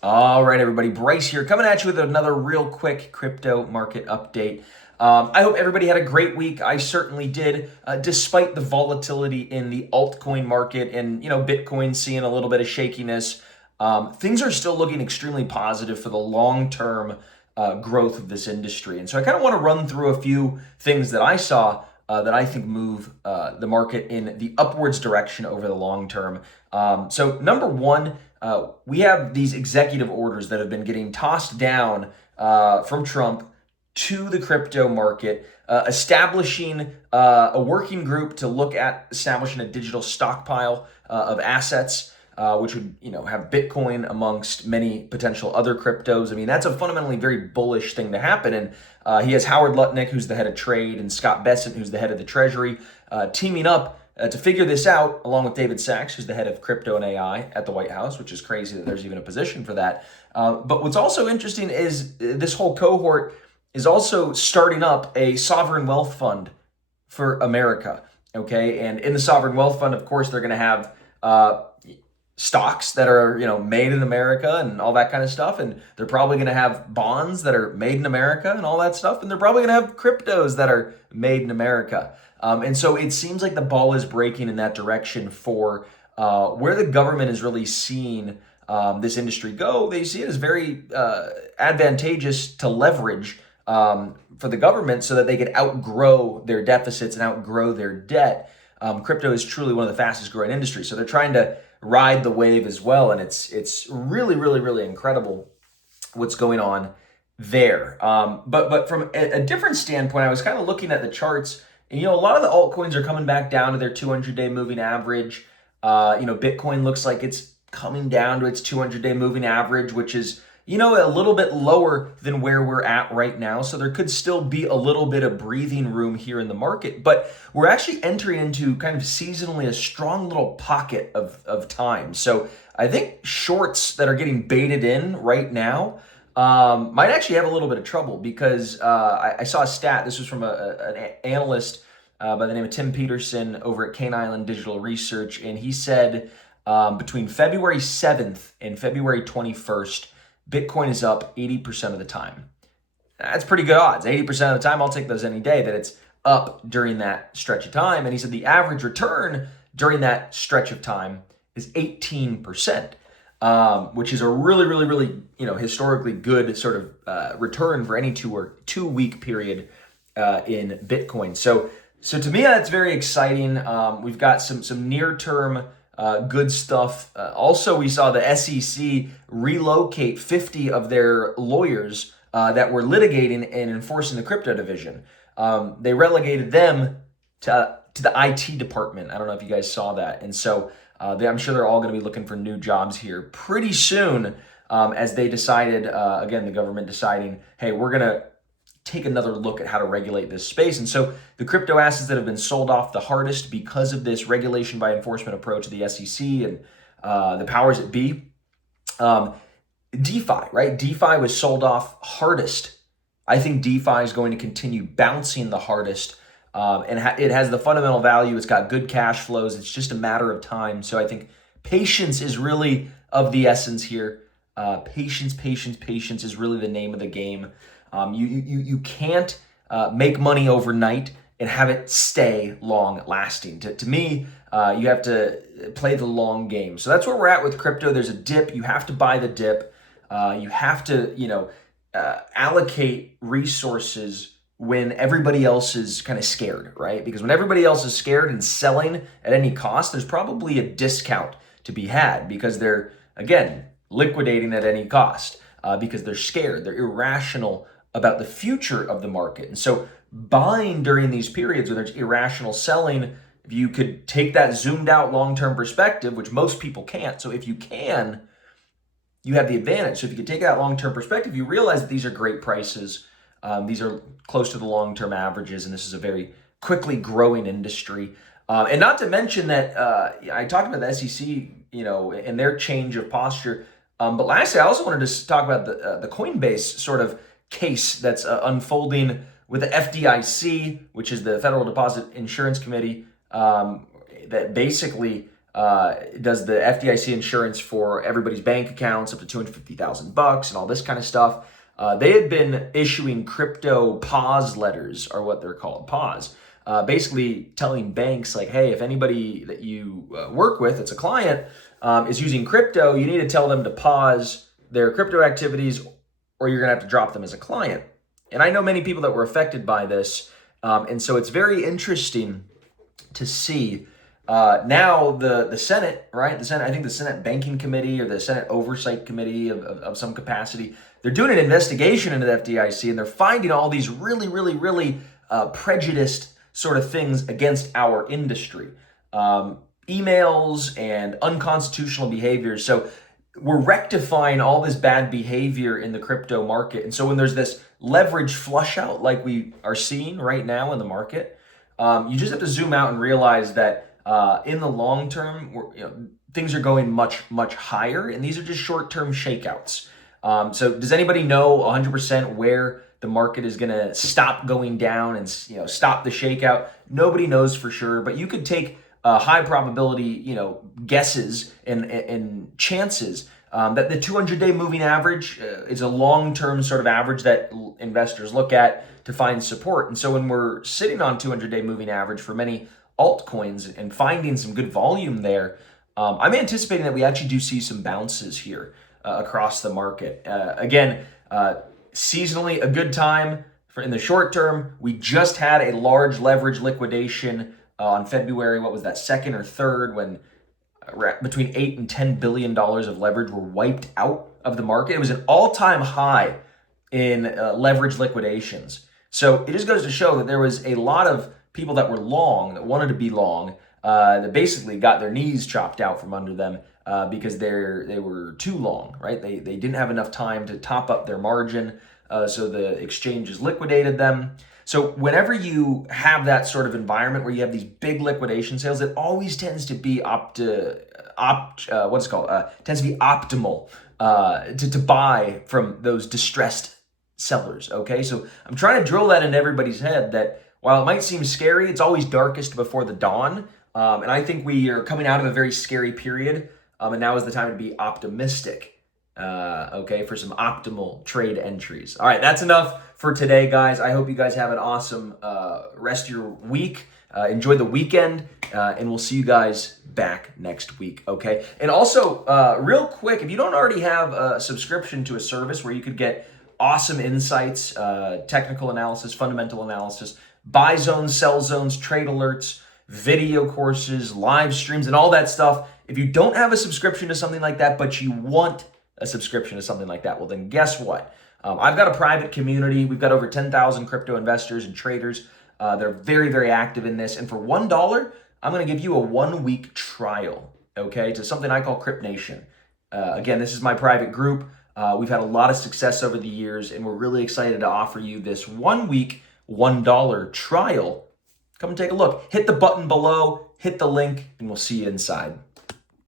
All right, everybody. Bryce here, coming at you with another real quick crypto market update. I hope everybody had a great week. I certainly did, despite the volatility in the altcoin market and Bitcoin seeing a little bit of shakiness. Things are still looking extremely positive for the long-term growth of this industry. And so I kind of want to run through a few things that I saw that I think move the market in the upwards direction over the long term. So number one, we have these executive orders that have been getting tossed down from Trump to the crypto market, establishing a working group to look at establishing a digital stockpile of assets, which would have Bitcoin amongst many potential other cryptos. I mean, that's a fundamentally very bullish thing to happen. And he has Howard Lutnick, who's the head of trade, and Scott Bessent, who's the head of the Treasury, teaming up to figure this out, along with David Sachs, who's the head of crypto and AI at the White House, which is crazy that there's even a position for that. But what's also interesting is this whole cohort is also starting up a sovereign wealth fund for America. Okay, and in the sovereign wealth fund, of course, they're going to have stocks that are made in America and all that kind of stuff, and they're probably going to have bonds that are made in America and all that stuff, and they're probably going to have cryptos that are made in America. And so it seems like the ball is breaking in that direction for where the government is really seeing this industry go. They see it as very advantageous to leverage for the government so that they could outgrow their deficits and outgrow their debt. Crypto is truly one of the fastest growing industries, so they're trying to ride the wave as well, and it's really, really, really incredible what's going on there. But from a different standpoint, I was kind of looking at the charts, and a lot of the altcoins are coming back down to their 200-day moving average. Bitcoin looks like it's coming down to its 200-day moving average, which is a little bit lower than where we're at right now. So there could still be a little bit of breathing room here in the market, but we're actually entering into kind of seasonally a strong little pocket of time. So I think shorts that are getting baited in right now might actually have a little bit of trouble because I saw a stat. This was from an analyst by the name of Tim Peterson over at Cane Island Digital Research, and he said between February 7th and February 21st, Bitcoin is up 80% of the time. That's pretty good odds. 80% of the time, I'll take those any day that it's up during that stretch of time. And he said the average return during that stretch of time is 18%, which is a really, really, really, historically good sort of return for any 2 week period in Bitcoin. So to me, that's very exciting. We've got some near term good stuff. Also, we saw the SEC relocate 50 of their lawyers that were litigating and enforcing the crypto division. They relegated them to the IT department. I don't know if you guys saw that. And so I'm sure they're all going to be looking for new jobs here pretty soon as they decided, again, the government deciding, hey, we're going to take another look at how to regulate this space. And so the crypto assets that have been sold off the hardest because of this regulation by enforcement approach of the SEC and the powers that be, DeFi, right? DeFi was sold off hardest. I think DeFi is going to continue bouncing the hardest, and it has the fundamental value. It's got good cash flows. It's just a matter of time. So I think patience is really of the essence here. Patience is really the name of the game. You can't make money overnight and have it stay long lasting. To me, you have to play the long game. So that's where we're at with crypto. There's a dip. You have to buy the dip. You have to, allocate resources when everybody else is kind of scared, right? Because when everybody else is scared and selling at any cost, there's probably a discount to be had because they're, again, liquidating at any cost because they're scared. They're irrational about the future of the market. And so buying during these periods where there's irrational selling, if you could take that zoomed out long-term perspective, which most people can't. So if you can, you have the advantage. So if you could take that long-term perspective, you realize that these are great prices. These are close to the long-term averages, and this is a very quickly growing industry. And not to mention that I talked about the SEC, and their change of posture. But lastly, I also wanted to talk about the Coinbase sort of case that's unfolding with the FDIC, which is the Federal Deposit Insurance Committee, that basically does the FDIC insurance for everybody's bank accounts up to $250,000 and all this kind of stuff. They had been issuing crypto pause letters, are what they're called, pause. Basically telling banks like, hey, if anybody that you work with, it's a client, is using crypto, you need to tell them to pause their crypto activities or you're going to have to drop them as a client. And I know many people that were affected by this. And so it's very interesting to see now the Senate, right? The Senate, I think the Senate Banking Committee or the Senate Oversight Committee of some capacity, they're doing an investigation into the FDIC and they're finding all these really prejudiced sort of things against our industry. Emails and unconstitutional behaviors. So we're rectifying all this bad behavior in the crypto market. And so when there's this leverage flush out like we are seeing right now in the market, you just have to zoom out and realize that in the long term, things are going much higher, and these are just short-term shakeouts. So does anybody know 100% where the market is going to stop going down and stop the shakeout? Nobody knows for sure, but you could take high probability guesses and chances that the 200-day moving average is a long-term sort of average that investors look at to find support. And so when we're sitting on 200-day moving average for many altcoins and finding some good volume there, I'm anticipating that we actually do see some bounces here across the market. Again, seasonally a good time in the short term. We just had a large leverage liquidation on February, what was that, 2nd or 3rd, when between $8 and $10 billion of leverage were wiped out of the market. It was an all-time high in leverage liquidations. So it just goes to show that there was a lot of people that were long, that wanted to be long, that basically got their knees chopped out from under them because they were too long, right? They didn't have enough time to top up their margin, so the exchanges liquidated them. So whenever you have that sort of environment where you have these big liquidation sales, it always tends to be optimal to buy from those distressed sellers. Okay, so I'm trying to drill that into everybody's head that while it might seem scary, it's always darkest before the dawn. And I think we are coming out of a very scary period, and now is the time to be optimistic. For some optimal trade entries. All right, that's enough for today, guys. I hope you guys have an awesome rest of your week. Enjoy the weekend, and we'll see you guys back next week, okay? And also, real quick, if you don't already have a subscription to a service where you could get awesome insights, technical analysis, fundamental analysis, buy zones, sell zones, trade alerts, video courses, live streams, and all that stuff, if you don't have a subscription to something like that, but you want a subscription to something like that, well then guess what? I've got a private community. We've got over 10,000 crypto investors and traders that are very active in this. And for $1, I'm going to give you a 1-week trial, okay, to something I call Crypt Nation. Again, this is my private group. We've had a lot of success over the years, and we're really excited to offer you this 1-week, $1 trial. Come and take a look. Hit the button below, hit the link, and we'll see you inside.